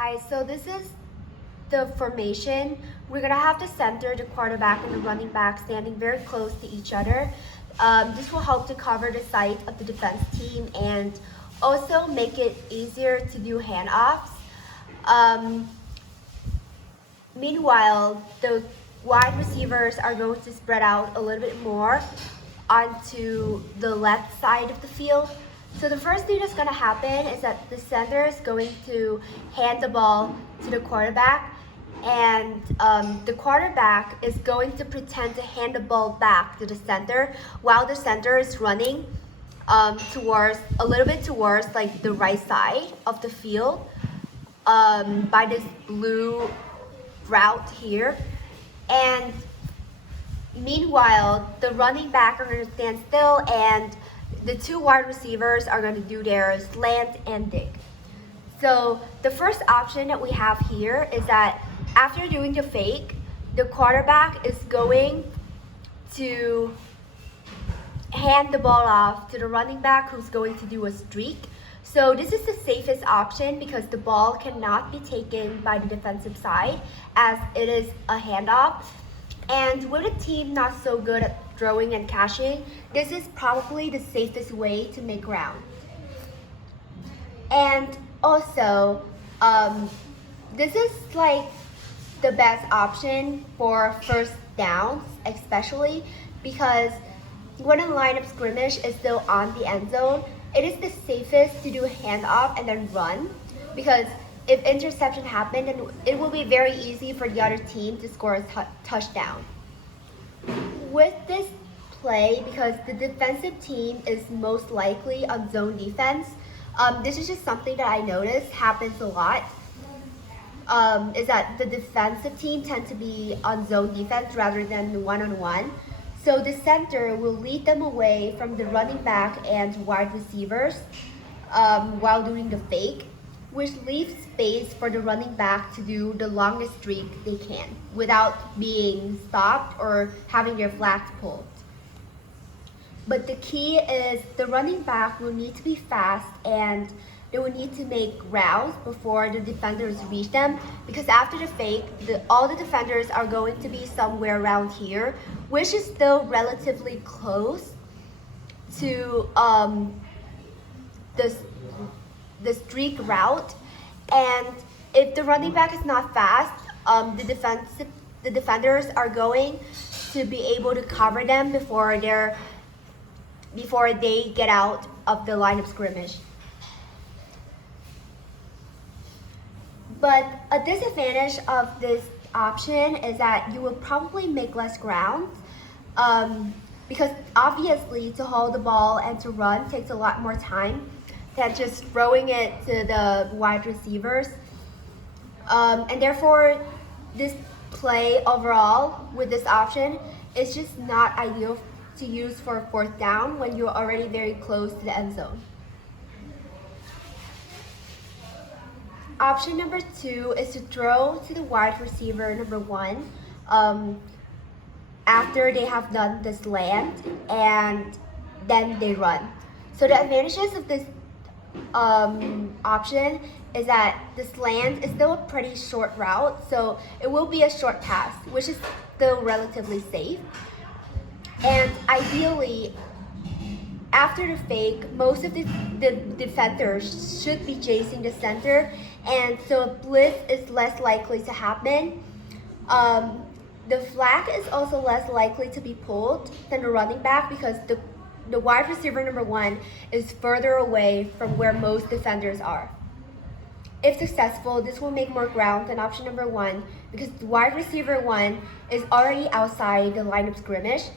Hi, so this is the formation. We're gonna have the center, the quarterback, and the running back standing very close to each other. This will help to cover the sight of the defense team and also make it easier to do handoffs. Um, Meanwhile, the wide receivers are going to spread out a little bit more onto the left side of the field. So the first thing that's going to happen is that the center is going to hand the ball to the quarterback, and the quarterback is going to pretend to hand the ball back to the center while the center is running towards a little bit towards like the right side of the field by this blue route here. And meanwhile, the running back are going to stand still and the two wide receivers are going to do their slant and dig. So the first option that we have here is that after doing the fake, the quarterback is going to hand the ball off to the running back who's going to do a streak. So this is the safest option because the ball cannot be taken by the defensive side as it is a handoff. And with a team not so good at throwing and catching, this is probably the safest way to make ground. And also, this is like the best option for first downs, especially because when a line of scrimmage is still on the end zone, it is the safest to do a handoff and then run, because if interception happened, then it will be very easy for the other team to score a touchdown. With this play, because the defensive team is most likely on zone defense, this is just something that I noticed happens a lot, is that the defensive team tend to be on zone defense rather than one-on-one. So the center will lead them away from the running back and wide receivers while doing the fake, which leaves space for the running back to do the longest streak they can without being stopped or having their flags pulled. But the key is the running back will need to be fast and they will need to make rounds before the defenders reach them, because after the fake, all the defenders are going to be somewhere around here, which is still relatively close to the streak route. And if the running back is not fast, the defenders are going to be able to cover them before they get out of the line of scrimmage. But a disadvantage of this option is that you will probably make less ground because obviously to hold the ball and to run takes a lot more time than just throwing it to the wide receivers. And therefore, this play overall with this option is just not ideal to use for fourth down when you're already very close to the end zone. Option number 2 is to throw to the wide receiver number 1 after they have done the slant and then they run. So the advantages of this option is that the slant is still a pretty short route, so it will be a short pass, which is still relatively safe. And ideally, after the fake, most of the defenders should be chasing the center, and so a blitz is less likely to happen. The flag is also less likely to be pulled than the running back because the wide receiver number 1 is further away from where most defenders are. If successful, this will make more ground than option number 1 because the wide receiver 1 is already outside the line of scrimmage.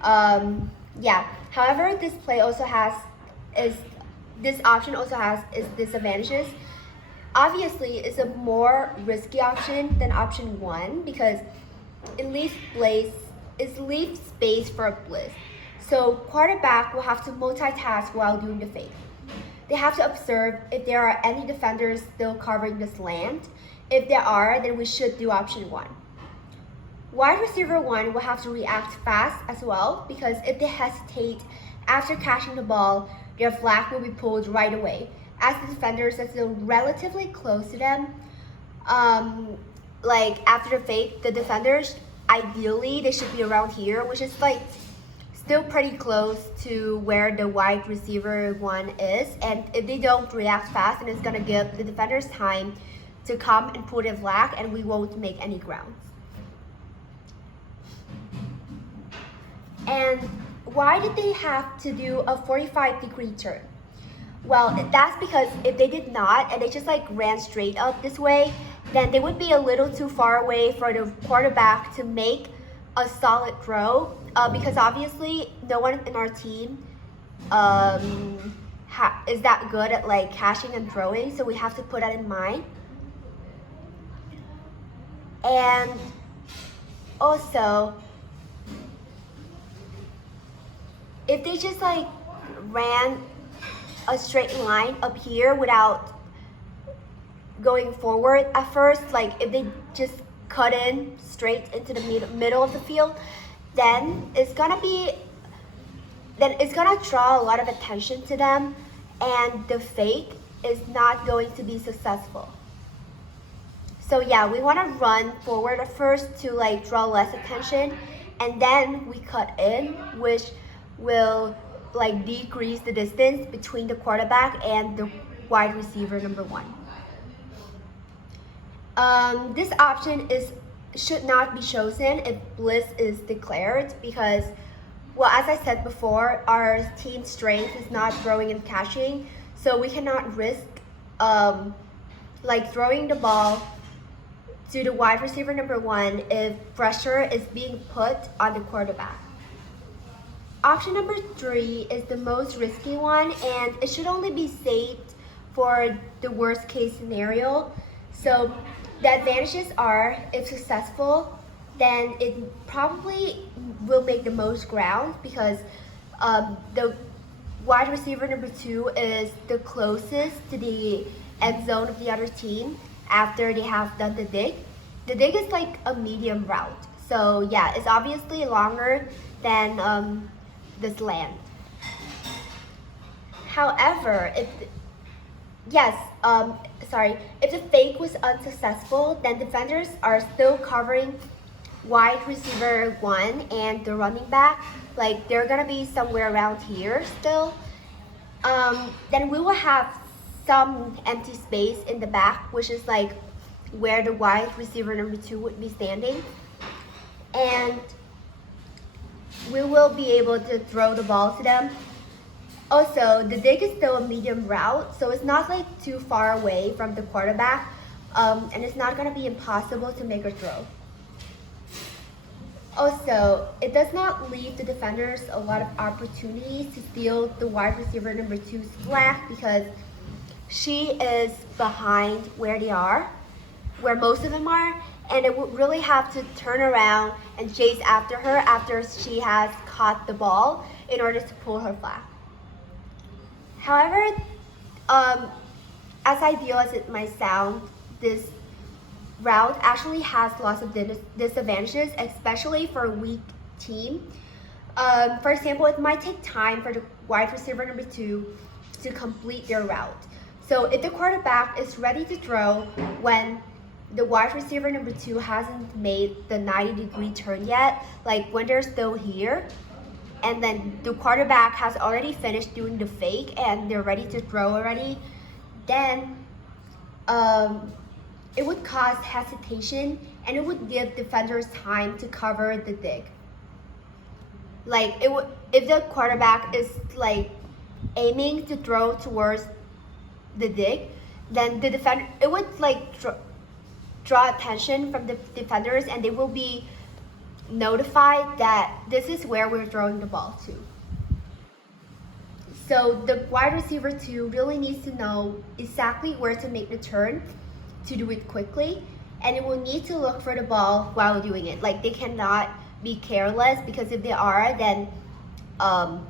However, this option also has its disadvantages. Obviously, it's a more risky option than option 1 because it leaves space for a blitz. So quarterback will have to multitask while doing the fake. They have to observe if there are any defenders still covering the slant. If there are, then we should do option 1. Wide receiver 1 will have to react fast as well because if they hesitate after catching the ball, their flag will be pulled right away, as the defenders are still relatively close to them. like after the fake, the defenders, ideally they should be around here, which is like still pretty close to where the wide receiver one is. And if they don't react fast, then it's gonna give the defenders time to come and put a flag, and we won't make any grounds. And why did they have to do a 45-degree turn? Well, that's because if they did not, and they just like ran straight up this way, then they would be a little too far away for the quarterback to make a solid throw, because obviously no one in our team is that good at like catching and throwing, so we have to put that in mind. And also, if they just like ran a straight line up here without going forward at first, like if they just cut in straight into the middle of the field, then it's gonna draw a lot of attention to them, and the fake is not going to be successful. So yeah, we want to run forward at first to like draw less attention, and then we cut in, which will like decrease the distance between the quarterback and the wide receiver number one. This option should not be chosen if blitz is declared, because, well, as I said before, our team strength is not throwing and catching, so we cannot risk like throwing the ball to the wide receiver number one if pressure is being put on the quarterback. Option number 3 is the most risky one, and it should only be saved for the worst case scenario. So the advantages are, if successful, then it probably will make the most ground, because the wide receiver number 2 is the closest to the end zone of the other team after they have done the dig. The dig is like a medium route. So yeah, it's obviously longer than the slant. However, if the fake was unsuccessful, then defenders are still covering wide receiver 1 and the running back. Like they're gonna be somewhere around here still. Then we will have some empty space in the back, which is like where the wide receiver number 2 would be standing. And we will be able to throw the ball to them. Also, the dig is still a medium route, so it's not like too far away from the quarterback, and it's not gonna be impossible to make a throw. Also, it does not leave the defenders a lot of opportunities to steal the wide receiver number 2's flag, because she is behind where they are, where most of them are, and it would really have to turn around and chase after her after she has caught the ball in order to pull her flag. However, as ideal as it might sound, this route actually has lots of disadvantages, especially for a weak team. For example, it might take time for the wide receiver number 2 to complete their route. So if the quarterback is ready to throw when the wide receiver number 2 hasn't made the 90-degree turn yet, like when they're still here, and then the quarterback has already finished doing the fake and they're ready to throw already, then it would cause hesitation, and it would give defenders time to cover the dig. Like if the quarterback is like aiming to throw towards the dig, then the defender, it would like draw attention from the defenders, and they will be notified that this is where we're throwing the ball to. So the wide receiver 2 really needs to know exactly where to make the turn to do it quickly, and it will need to look for the ball while doing it. Like they cannot be careless, because if they are, then an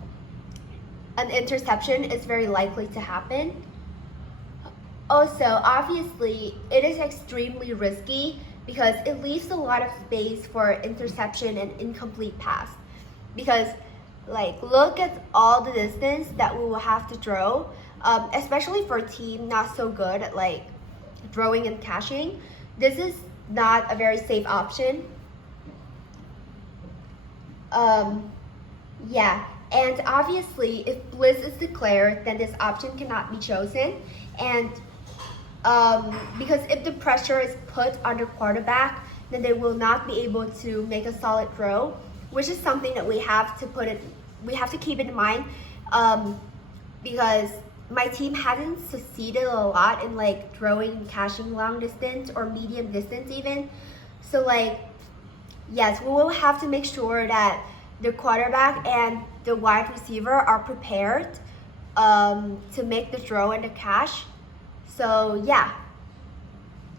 interception is very likely to happen. Also, obviously, it is extremely risky because it leaves a lot of space for interception and incomplete pass. Because, like, look at all the distance that we will have to throw, especially for a team not so good at, like, throwing and catching. this is not a very safe option. Yeah, and obviously if blitz is declared, then this option cannot be chosen. And because if the pressure is put on the quarterback, then they will not be able to make a solid throw, which is something that we have to keep in mind, because my team hasn't succeeded a lot in like throwing and catching long distance or medium distance even. So like, yes, we will have to make sure that the quarterback and the wide receiver are prepared to make the throw and the catch. So yeah.